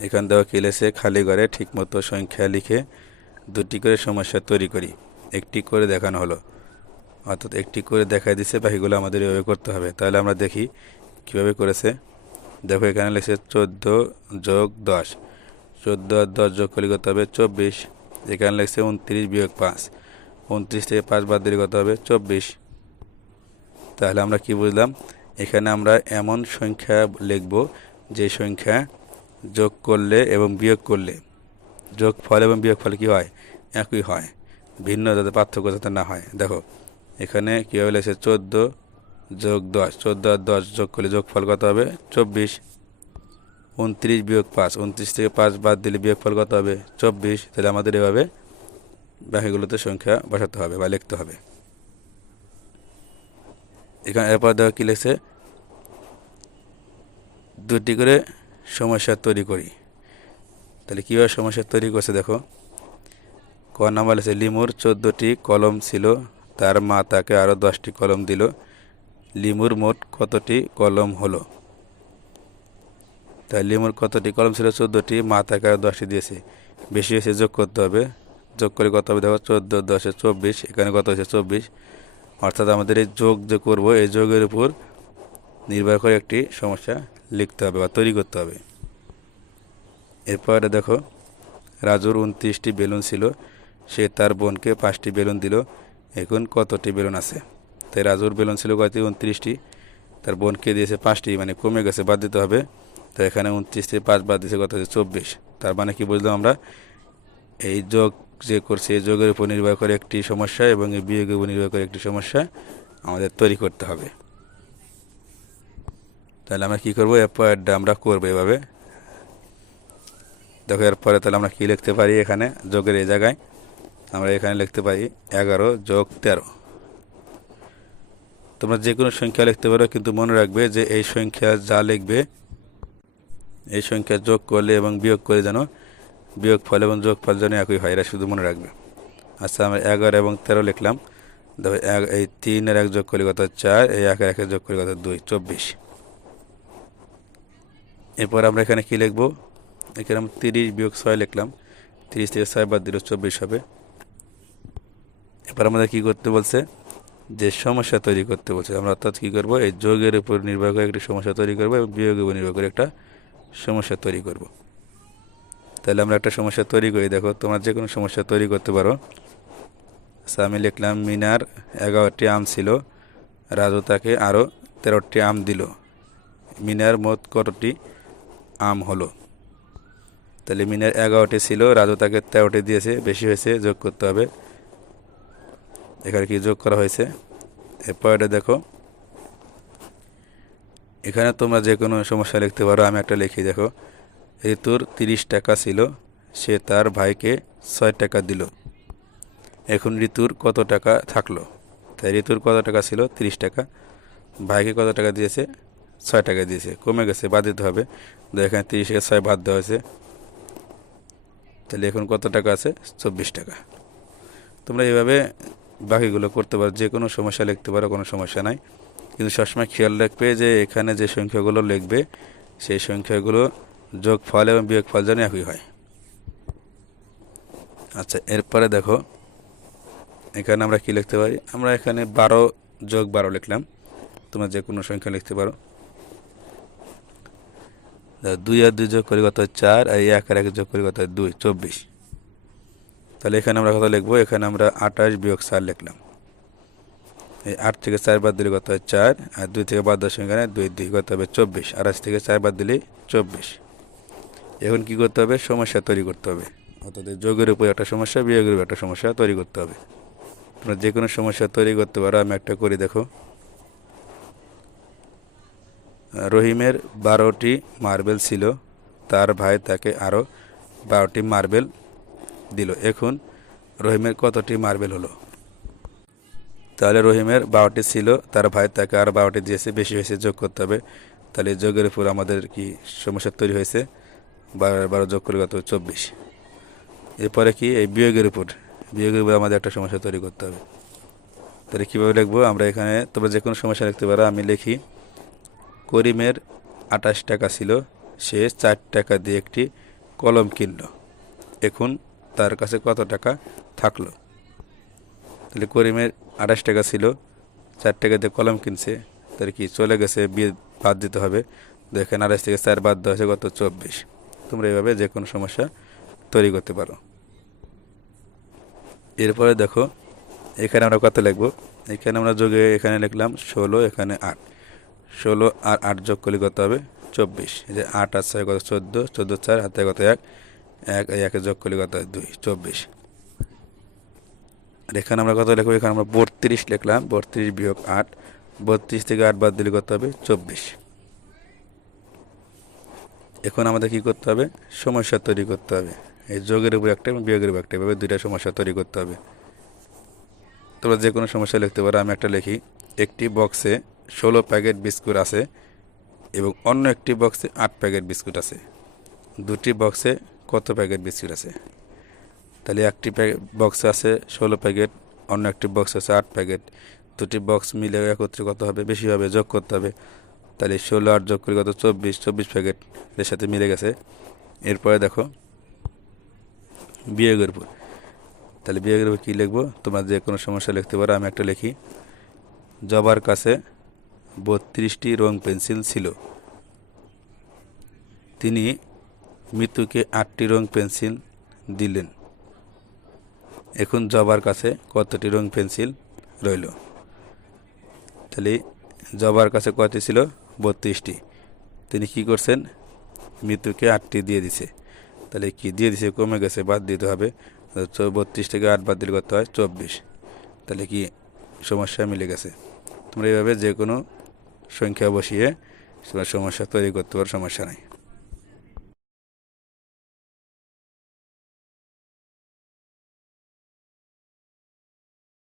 এখান দেওয়া কিলেসে খালি ঘরে ঠিকমতো সংখ্যা লিখে দুটি করে সমস্যা তৈরি করি। একটি করে দেখানো হলো। অর্থাৎ একটি করে দেখাই দিচ্ছে বাকিগুলো আমাদের এভাবে করতে হবে। তাহলে আমরা দেখি কীভাবে করেছে। দেখো, এখানে লিখছে চোদ্দ যোগ দশ। চোদ্দ আর দশ যোগ করলে করতে হবে? চব্বিশ। এখানে লিখছে উনত্রিশ বিয়োগ পাঁচ। উনত্রিশ থেকে পাঁচ বাদ দিলে কত হবে? চব্বিশ। তাহলে আমরা কি বুঝলাম? এখানে আমরা এমন সংখ্যা লিখব যে সংখ্যা যোগ করলে এবং বিয়োগ করলে যোগ ফল এবং বিয়োগ ফল কী হয়? একই হয়। ভিন্ন যাতে পার্থক্য যাতে না হয়। দেখো, এখানে কীভাবে লেগেছে চোদ্দ যোগ দশ। চোদ্দ আর দশ যোগ করলে যোগ ফল কত হবে? চব্বিশ। উনত্রিশ বিয়োগ পাঁচ। উনত্রিশ থেকে পাঁচ বাদ দিলে বিয়োগ ফল কত হবে? চব্বিশ। তাহলে আমাদের এভাবে বাকিগুলোতে সংখ্যা বসাতে হবে বা লিখতে হবে। এখানে এরপর দেখো কী লিখছে? দুটি করে সমস্যা তৈরি করি। তাহলে কীভাবে সমস্যা তৈরি করছে দেখো। ক নাম্বার লিখছে, লিমুর চোদ্দোটি কলম ছিল, তার মা তাকে আরও দশটি কলম দিল। লিমুর মোট কতটি কলম হলো? তাই লিমুর কতটি কলম ছিল? চোদ্দোটি, মা তাকে আরও দশটি দিয়েছে। বেশি হয়েছে যোগ করতে হবে। যোগ করে কত হবে? দেখো, চোদ্দ, দশে চব্বিশ, এখানে কত হয়েছে? চব্বিশ। অর্থাৎ আমাদের এই যোগ যে করব, এই যোগের উপর নির্ভর করে একটি সমস্যা লিখতে হবে বা তৈরি করতে হবে। এরপরে দেখো, রাজুর উনত্রিশটি বেলুন ছিল, সে তার বোনকে পাঁচটি বেলুন দিল, এখন কতটি বেলুন আছে? তাই রাজুর বেলুন ছিল কয়টি? উনত্রিশটি। তার বোনকে দিয়েছে পাঁচটি মানে কমে গেছে, বাদ দিতে হবে। তো এখানে উনত্রিশ থেকে পাঁচ বাদ দিয়েছে কত হচ্ছে? চব্বিশ। তার মানে কি বুঝলাম আমরা? এই যোগ যে করছে, এই যোগের উপর নির্ভর করে একটি সমস্যা এবং এই বিয়োগের উপর নির্ভর করে একটি সমস্যা আমাদের তৈরি করতে হবে। তাহলে আমরা কী করব? এরপর আমরা করব এভাবে। দেখো, এরপরে তাহলে আমরা কী লিখতে পারি এখানে? যোগের এই জায়গায় আমরা এখানে লিখতে পারি এগারো যোগ তেরো। তোমরা যে কোনো সংখ্যা লিখতে পারো, কিন্তু মনে রাখবে যে এই সংখ্যা যা লিখবে, এই সংখ্যা যোগ করলে এবং বিয়োগ করে যেন বিয়োগ ফল এবং যোগ ফল যেন একই হয় এরা শুধু মনে রাখবে। আচ্ছা আমরা এগারো এবং তেরো লিখলাম। এক- এই তিনের এক যোগ করলে কত? চার, এই একের একের যোগ করলে কত? দুই, চব্বিশ। এরপর আমরা এখানে কি লিখব? এখানে আমরা তিরিশ বিয়োগ ছয় লিখলাম। তিরিশ থেকে ছয় বাদ দিলে চব্বিশ হবে। এবার আমাদের কি করতে বলছে? যে সমস্যা তৈরি করতে বলছে। আমরা অর্থাৎ কী করব? এই যোগের উপর নির্ভর করে একটি সমস্যা তৈরি করব এবং বিয়োগের উপর নির্ভর করে একটা সমস্যা তৈরি করব। তাহলে আমরা একটা সমস্যা তৈরি করি। দেখো, তোমরা যে কোনো সমস্যা তৈরি করতে পারো। আচ্ছা আমি লিখলাম, মিনার এগারোটি আম ছিল। রাজু তাকে আরও তেরোটি আম দিল। মিনার মোট কতটি? আম হলো। তাহলে মিনার এগারোটি ছিল, রাজু তাকে তেরোটি দিয়েছে, বেশি হয়েছে যোগ করতে হবে। এখানে কি যোগ করা হয়েছে? এরপর এটা দেখো। এখানে তোমরা যে কোনো সমস্যা লিখতে পারো, আমি একটা লিখি, দেখো। ঋতুর তিরিশ টাকা ছিল, সে তার ভাইকে ছয় টাকা দিল। এখন ঋতুর কত টাকা থাকল? তাই ঋতুর কত টাকা ছিল? তিরিশ টাকা। ভাইকে কত টাকা দিয়েছে? ছয় টাকা দিয়েছে, কমে গেছে, বাদ দিতে হবে। তো এখানে তিরিশ থেকে ছয় বাদ দেওয়া হয়েছে। তাহলে এখন কত টাকা আছে? চব্বিশ টাকা। তোমরা এভাবে বাকিগুলো করতে পারো, যে কোনো সমস্যা লিখতে পারো, কোনো সমস্যা নাই। কিন্তু সবসময় খেয়াল রাখবে যে এখানে যে সংখ্যাগুলো লিখবে, সেই সংখ্যাগুলো যোগ ফল এবং বিয়োগ ফল যেন একই হয়। আচ্ছা এরপরে দেখো, এখানে আমরা কি লিখতে পারি? আমরা এখানে বারো যোগ বারো লিখলাম। তোমরা যে কোনো সংখ্যা লিখতে পারো। দুই আর দুই যোগ করি কত চার, আর এক আর এক যোগ করি কত দুই, চব্বিশ। তাহলে এখানে আমরা কত লিখব? এখানে আমরা আঠাশ বিয়োগ চার লিখলাম। এই আট থেকে চার বাদ দিলে কত হয় চার, আর দুই থেকে বাদ দেওয়ার সঙ্গে দুই দুই কত হবে চব্বিশ আঠাশ থেকে চার বাদ দিলে চব্বিশ। এখন কি করতে হবে? সমস্যা তৈরি করতে হবে। অর্থাৎ যোগের উপর একটা সমস্যা, বিয়োগের উপর একটা সমস্যা তৈরি করতে হবে। তোমরা যে কোনো সমস্যা তৈরি করতে পারো, আমি একটা করি দেখো। রহিমের বারোটি মার্বেল ছিল। তার ভাই তাকে আরও বারোটি মার্বেল দিল। এখন রহিমের কতটি মার্বেল হলো? তাহলে রহিমের বারোটি ছিল, তার ভাই তাকে আরও বারোটি দিয়েছে। বেশি হয়েছে, যোগ করতে হবে। তাহলে যোগের উপর আমাদের কি সমস্যা তৈরি হয়েছে? বারো বারো যোগ করে কত? চব্বিশ। এরপরে কি? এই বিয়োগের উপর। বিয়োগের উপর আমাদের একটা সমস্যা তৈরি করতে হবে। তাহলে কীভাবে লিখব? আমরা এখানে তোমরা যে কোনো সমস্যা লিখতে পারো, আমি লিখি। করিমের আঠাশ টাকা ছিল, সে চার টাকা দিয়ে একটি কলম কিনলো। এখন তার কাছে কত টাকা থাকল? তাহলে করিমের আঠাশ টাকা ছিল, চার টাকা দিয়ে কলম কিনছে তার কি চলে গেছে, বিয়ে বাদ দিতে হবে? দেখেন আঠাশ থেকে চার বাদ দেওয়া হয়েছে কত চব্বিশ। তোমরা এইভাবে যে কোনো সমস্যা তৈরি করতে পারো। এরপরে দেখো, এখানে আমরা কত লিখব? এখানে আমরা যোগে এখানে লিখলাম ষোলো, এখানে আট। ষোলো আর আট যোগ করলে কত হবে? চব্বিশ। যে আট আর ছয় কত? চোদ্দ। চোদ্দ চার, হাতে কত? এক। এক একে যোগ করলে কত দুই। চব্বিশ। আর এখানে আমরা কত লিখব? এখানে আমরা বত্রিশ লিখলাম। বত্রিশ বিয়োগ আট। বত্রিশ থেকে আট বাদ দিলে কত হবে? চব্বিশ। এখন আমাদের কি করতে হবে? সমস্যা তৈরি করতে হবে। এই যোগের উপর একটা এবং বিয়োগের উপর একটা। এভাবে দুইটা সমস্যা তৈরি করতে হবে। তোমরা যে কোনো সমস্যা লিখতে পারো। আমি একটা লিখি। একটি বক্সে ষোলো প্যাকেট বিস্কুট আছে এবং অন্য একটি বক্সে আট প্যাকেট বিস্কুট আছে। দুটি বক্সে কত প্যাকেট বিস্কুট আছে? তাহলে একটি বক্স আছে ষোলো প্যাকেট, অন্য একটি বক্স আছে আট প্যাকেট। দুটি বক্স মিলে একত্রে কত হবে? বেশি হবে, যোগ করতে হবে। তাহলে ষোলো আট যোগ করে কত? চব্বিশ চব্বিশ প্যাকেট এর সাথে মিলে গেছে। এরপরে দেখো, বিয়োগের উপর। তাহলে বিয়োগের উপর কী লিখব? তোমরা যে কোনো সমস্যা লিখতে পারো, আমি একটা লিখি। জবার কাছে বত্রিশটি রং পেন্সিল ছিল। তিনি মৃত্যুকে আটটি রং পেন্সিল দিলেন। এখন জবার কাছে কতটি রং পেন্সিল রইল? তাহলে জবার কাছে কয়টি ছিল? বত্রিশটি। তিনি কি করছেন? মৃত্যুকে আটটি দিয়ে দিছে। তাহলে কি দিয়ে দিছে? কমে গেছে, বাদ দিতে হবে। বত্রিশ থেকে আট বাদ দিলে করতে হয় চব্বিশ। তাহলে কি সমস্যা মিলে গেছে? তোমরা এইভাবে যে কোনো সংখ্যা বসিয়ে তোমার সমস্যা তৈরি করতে পারো সমস্যা নাই।